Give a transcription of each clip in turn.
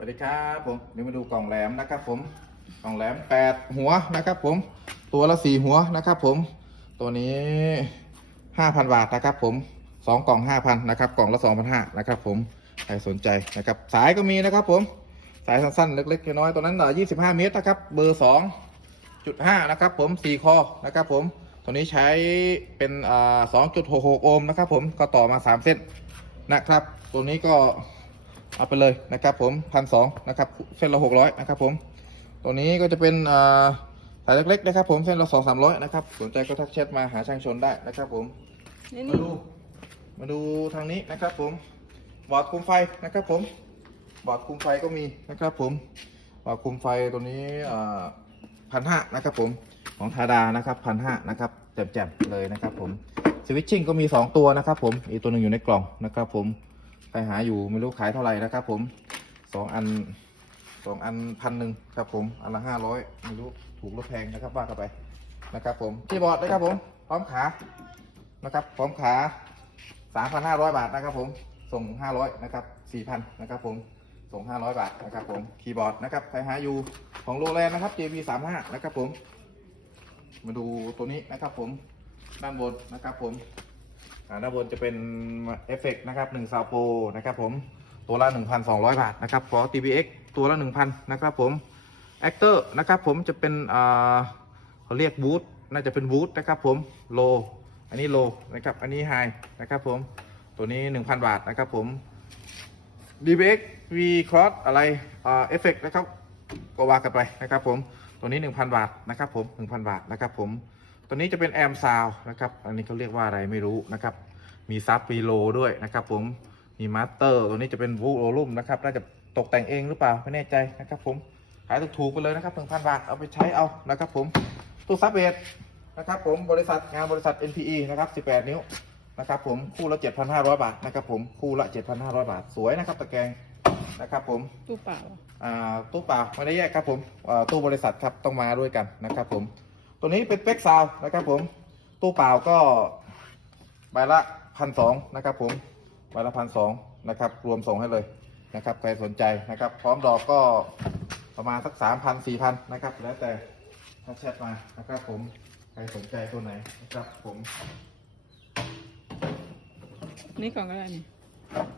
สวัสดีครับผมเดี๋ยวมาดูกล่องแหลมนะครับผมกล่องแหลมแปดหัวนะครับผมตัวละสี่หัวนะครับผมตัวนี้ห้าพันบาทนะครับผมสองกล่องห้าพันนะครับกล่องละสองพันห้านะครับผมใครสนใจนะครับสายก็มีนะครับผมสายสั้นๆเล็กๆน้อยๆตัวนั้นยี่สิบห้าเมตรนะครับเบอร์สองจุดห้านะครับผมสี่คอนะครับผมตัวนี้ใช้เป็นสองจุดหกหกโอห์มนะครับผมก็ต่อมาสามเส้นนะครับ ตัวนี้ก็ เอาไปเลยนะครับผมพันสองนะครับเส้นละหกร้อยนะครับผมตัวนี้ก็จะเป็นอ่าสายเล็กๆนะครับผมเส้นละสองสามร้อยนะครับสนใจก็ทักแชทมาหาช่างชนได้นะครับผมนี่มานี่ดูมาดูทางนี้นะครับผมบอร์ดคุมไฟนะครับผมบอร์ดคุมไฟก็มีนะครับผมบอร์ดคุมไฟตัวนี้พันห้านะครับผมของทาดานะครับพันห้านะครับแจ่มๆเลยนะครับผมสวิตชิ่งก็มี 2 ตัวนะครับผมอีกตัวหนึ่งอยู่ในกล่องนะครับผม ใครหาอยู่ไม่รู้ขายเท่าไหร่นะครับ ผมสองอันสองอันพันหนึ่งครับผมอันละห้าร้อยไม่รู้ถูกหรือแพงนะครับว่ากันไปนะครับ ผมคีย์บอร์ดนะครับผมพร้อมขานะครับพร้อมขา3,500บาทนะครับ ผมส่ง500นะครับ4,000นนะครับ ผมส่ง500บาทนะครับ ผมคีย์บอร์ดนะครับใครหาอยู่ของโรแลนนะครับ JB 35นะครับ ผม มาดูตัวนี้นะครับ ผมด้านบนนะครับ ผม ด้านบนจะเป็นเอฟเฟกต์นะครับ1ซาวโปนะครับผมตัวละ 1,200 บาทนะครับฟอ TBX ตัวละ 1,000 นะครับผมแอคเตอร์นะครับผมจะเป็นเขาเรียกบูทน่าจะเป็นบูทนะครับผมโลอันนี้โลนะครับอันนี้ไฮนะครับผมตัวนี้ 1,000 บาทนะครับผม DBX V Cross อะไรอ่าเอฟเฟกนะครับก็ว่ากันไปนะครับผมตัวนี้ 1,000 บาทนะครับผม 1,000 บาทนะครับผม ตัวนี้จะเป็นแอมซาวนะครับ อันนี้เขาเรียกว่าอะไรไม่รู้นะครับ มีซับมีโลด้วยนะครับ ผม มีมาสเตอร์ ตัวนี้จะเป็นวูโอลุ่มนะครับ น่าจะตกแต่งเองหรือเปล่า ไม่แน่ใจนะครับผม ขายถูกๆไปเลยนะครับ1,000บาท เอาไปใช้เอานะครับผม ตู้ซับเบสนะครับผม บริษัทงานบริษัท NPE นะครับ18 นิ้วนะครับผม คู่ละ 7,500 บาทนะครับผม คู่ละ 7,500 บาท สวยนะครับตะแกรงนะครับผม ตู้เปล่า อ่า ตู้เปล่าไม่ได้แยกครับผมอ่าตู้บริษัทครับ ต้องมาด้วยกันนะครับผม ตัวนี้เป็นเป็กซาวนะครับผม ตู้เปล่าก็ใบละพันสองนะครับผมใบละพันสองนะครับ รวมส่งให้เลยนะครับ ใครสนใจนะครับ พร้อมดอกก็ประมาณสักสามพันสี่พันนะครับ แล้วแต่ถ้าแชทมานะครับผม ใครสนใจตัวไหนนะครับผมนี่กล่องอะไรนี่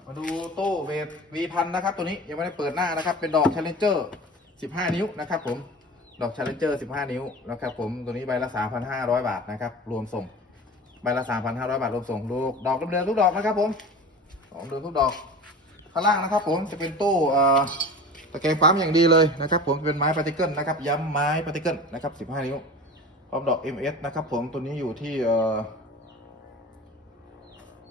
มาดูตู้เวทวีพันนะครับ ตัวนี้ยังไม่ได้เปิดหน้านะครับ เป็นดอก Challenger 15 นิ้วนะครับผม ดอก Challenger 15 นิ้วนะครับผมตัวนี้ใบละ 3,500 บาทนะครับรวมส่งใบละ 3,500 บาทรวมส่งดูกดอกเดิมๆทุกดอกนะครับผมดอกเดิมทุกดอกข้างล่างนะครับผมจะเป็นตู้ตะแกรงปั๊มอย่างดีเลยนะครับผมเป็นไม้ปาร์ติเกิลนะครับย้ำไม้ปาร์ติเกิลนะครับ 15 นิ้วพร้อมดอก MS นะครับผมตัวนี้อยู่ที่เอ่อ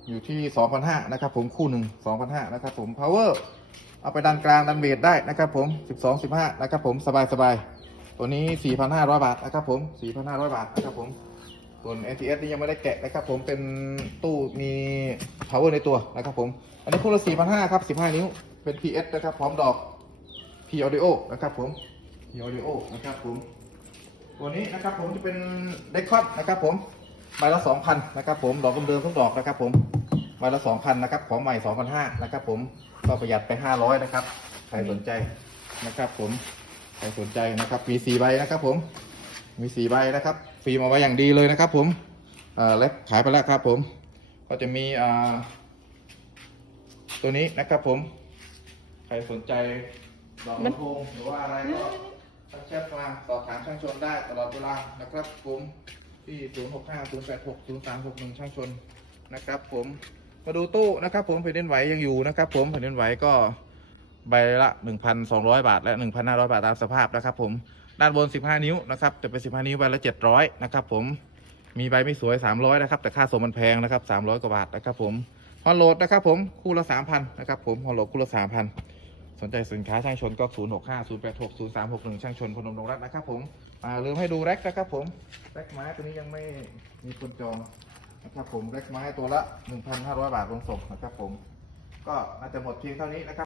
อยู่ที่ 2,500นะครับผมคู่หนึ่ง2,500นะครับผม power เอาไปดันกลางดันเบสได้นะครับผม 12 15นะครับผมสบายสบาย ตัวนี้ 4,500 บาทนะครับผม 4,500 บาทนะครับผม ส่วน ATS นี่ยังไม่ได้แกะนะครับผม เป็นตู้มี power ในตัวนะครับผม อันนี้คู่ละ 4,500 ครับ 15 นิ้ว เป็น PS นะครับ พร้อมดอก P audio นะครับผม P audio นะครับผม ตัวนี้นะครับผมจะเป็นเดคอนนะครับผม ใบละสองพันนะครับผม ดอกเดิมๆทุกดอกนะครับผม ใบละสองพันนะครับ ของใหม่สองพันห้านะครับผม ก็ประหยัดไปห้าร้อยนะครับ ใครสนใจนะครับผม ใครสนใจนะครับมีสี่ใบนะครับผมมีสี่ใบนะครับฟรีมาไว้อย่างดีเลยนะครับ ผมเอ่อและขายไปแล้วครับผม ก็จะมีตัวนี้นะครับผม ใครสนใจดอกลำโพงหรือว่าอะไรก็ทักแชทมาสอบถามช่างชนได้ตลอดเวลานะครับผมที่ 0 6 5 0 8 6 0 3 6 1 ช่างชนนะครับ ผมมาดูตู้นะครับ ผมแผ่นดินไหวยังอยู่นะครับ ผมแผ่นดินไหวก็ ใบละ 1,200 บาท และ 1,500 บาทตามสภาพนะครับ ผมด้านบน 15 นิ้วนะครับจะเป็น15 นิ้วใบละ 700 นะครับ ผมมีใบไม่สวย 300 นะครับ แต่ค่าส่งมันแพงนะครับ 300 กว่าบาทนะครับ ผมฮอลโหลดนะครับ ผมคู่ละ 3,000 นะครับผมฮอลโหลดคู่ละ 3,000 สนใจสินค้าช่างชนก็ 0 6 5 0 8 6 0 3 6 1 ช่างชนพนมดงรัตน์นะครับ ผมอ่าลืมให้ดูแร็กนะครับ ผมแร็กไม้ตัวนี้ยังไม่มีคนจองนะครับผมแร็กไม้ตัวละ 1,500 บาทลงส่งนะครับ ผมก็น่าจะหมดเพียงเท่านี้นะครับ